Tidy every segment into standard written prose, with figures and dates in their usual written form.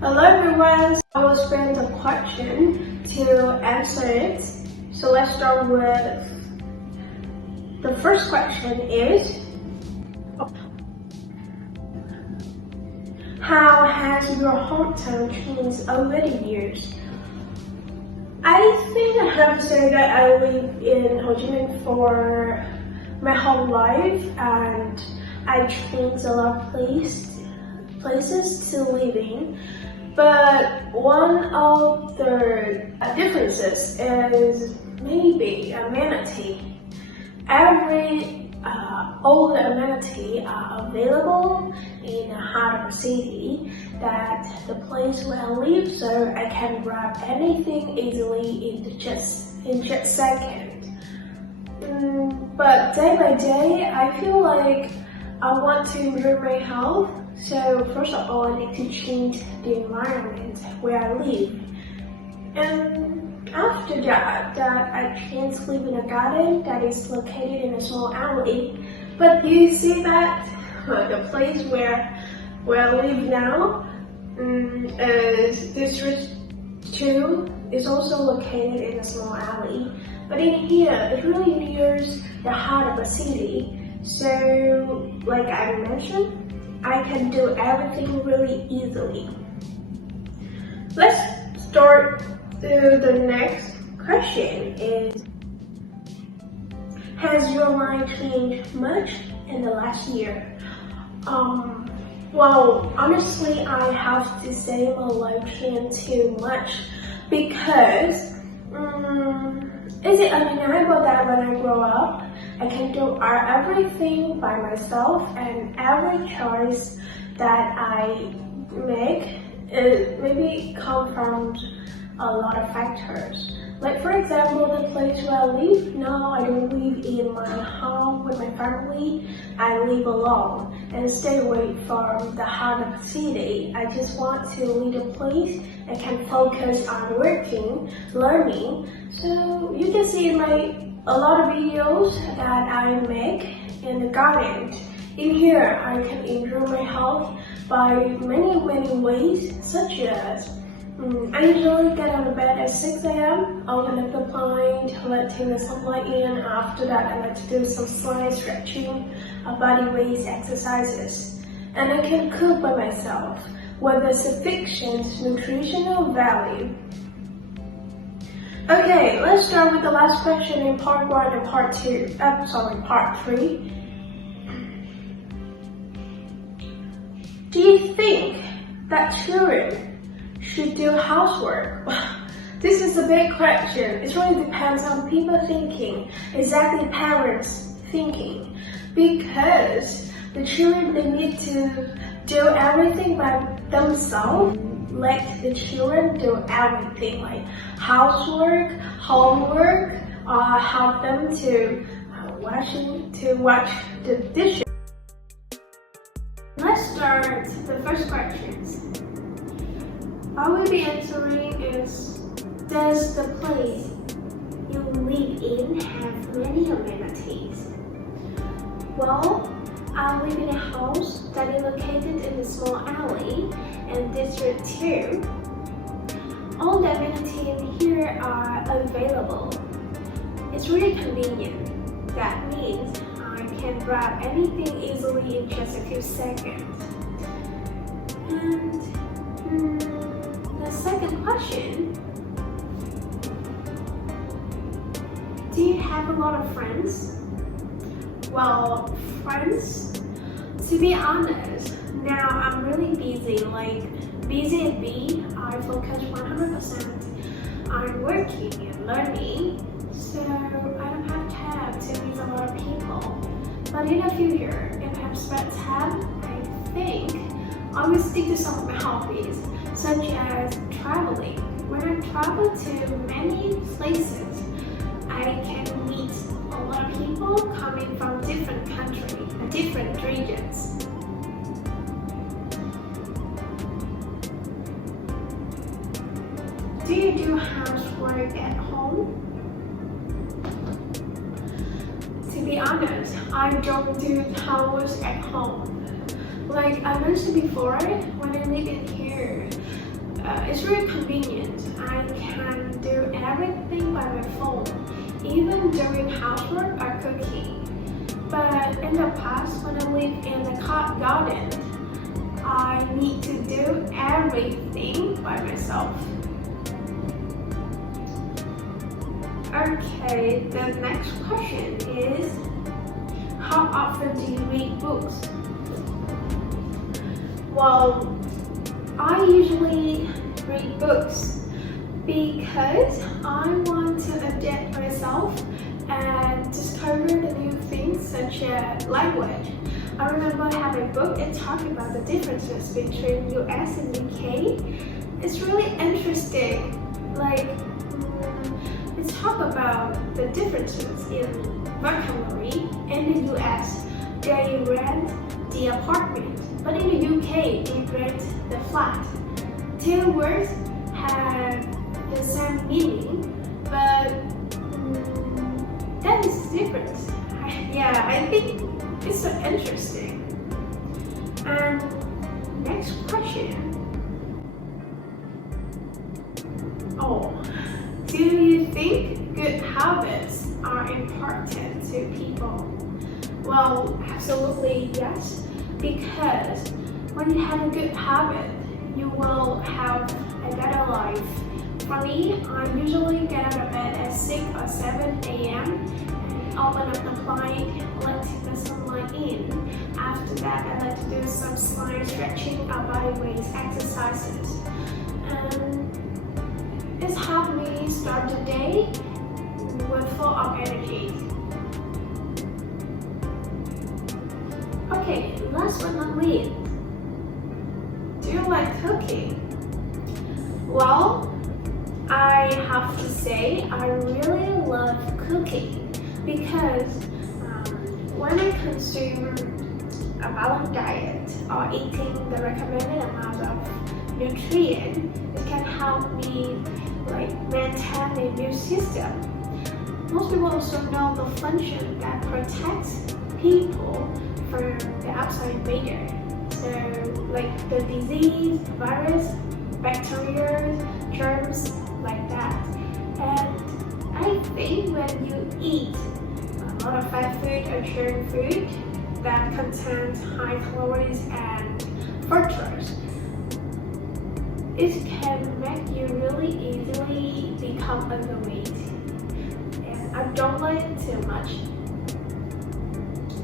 Hello everyone, I will spend a question to answer it. So let's start with the first question is, how has your hometown changed over the years? I think I have to say that I live in Ho Chi Minh for my whole life and I changed a lot of places to live in. But one of the differences is maybe amenity. All the amenities are available in the heart of the city, that the place where I live, so I can grab anything easily in just second. But day by day, I feel like I want to improve my health. So first of all, I need to change the environment where I live. And after that I changed to live in a garden that is located in a small alley. But you see that the place where I live now is District 2 is also located in a small alley. But in here, it really nears the heart of the city. So like I mentioned, I can do everything really easily. Let's start to the next question is, has your mind changed much in the last year? Well, honestly, I have to say my life changed too much because is it undeniable that when I grow up, I can do everything by myself, and every choice that I make maybe come from a lot of factors. Like for example, the place where I live, now I don't live in my home with my family, I live alone and stay away from the heart of the city. I just want to lead a place I can focus on working, learning. So you can see a lot of videos that I make in the garden. In here, I can improve my health by many ways, such as I usually get out of bed at 6 a.m. open up the blind, letting the sunlight in. After that, I like to do some slight stretching, body weight exercises. And I can cook by myself with a sufficient nutritional value. Okay, let's start with the last question in part 1 and part 3. Do you think that children should do housework? This is a big question. It really depends on people thinking, exactly parents thinking. Because the children, they need to do everything by themselves. Let the children do everything like housework, homework, help them to watch the dishes. Let's start the first questions. I will be answering is, does the place you live in have many amenities? Well, I live in a house that is located in a small alley in District 2. All the amenities in here are available. It's really convenient. That means I can grab anything easily in just a few seconds. And the second question, do you have a lot of friends? Well, friends, to be honest, now I'm really busy, busy at B. I focus 100% on working and learning, so I don't have time to meet a lot of people. But in the future, if I have spare time, I think I will stick to some of my hobbies, such as traveling. When I travel to many places, I can meet a lot of people coming from different countries, different regions. Do you do housework at home? To be honest, I don't do housework at home. Like I mentioned before, when I live in here, It's really convenient. I can do everything by my phone, even during housework or cooking. But in the past, when I lived in the garden, I need to do everything by myself. Okay, the next question is, how often do you read books? Well, I usually read books because I want to adapt myself and discover the new things such as language. I remember I have a book that talks about the differences between US and UK. It's really interesting. It talks about the differences in vocabulary. In the US, they rent the apartment, but in the UK, they rent the flat. Two words have the same meaning, but that is different. I think it's so interesting. And next question. Do you think good habits are important to people? Well, absolutely yes. Because when you have a good habit, you will have a better life. For me, I usually get out of bed at 6 or 7 a.m. and open up the blind, let the sunlight in. After that, I like to do some slight stretching or body weight exercises. It's helped me start the day with full of energy. Okay, last but not least, do you like cooking? Well, I have to say I really love cooking because when I consume a balanced diet or eating the recommended amount of nutrients, it can help me maintain the immune system. Most people also know the function that protects people from the outside invader. So the disease, virus, bacteria, germs, like that. And I think when you eat a lot of fat food or junk food that contains high calories and fructose, it can make you really easily become overweight. And I don't like it too much.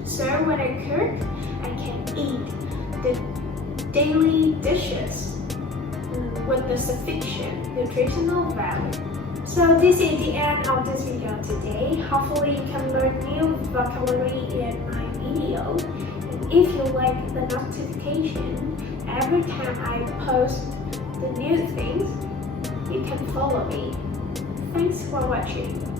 So when I cook, I can eat the daily dishes with the sufficient nutritional value. So this is the end of this video today. Hopefully you can learn new vocabulary in my video. And if you like the notification every time I post the new things, you can follow me. Thanks for watching.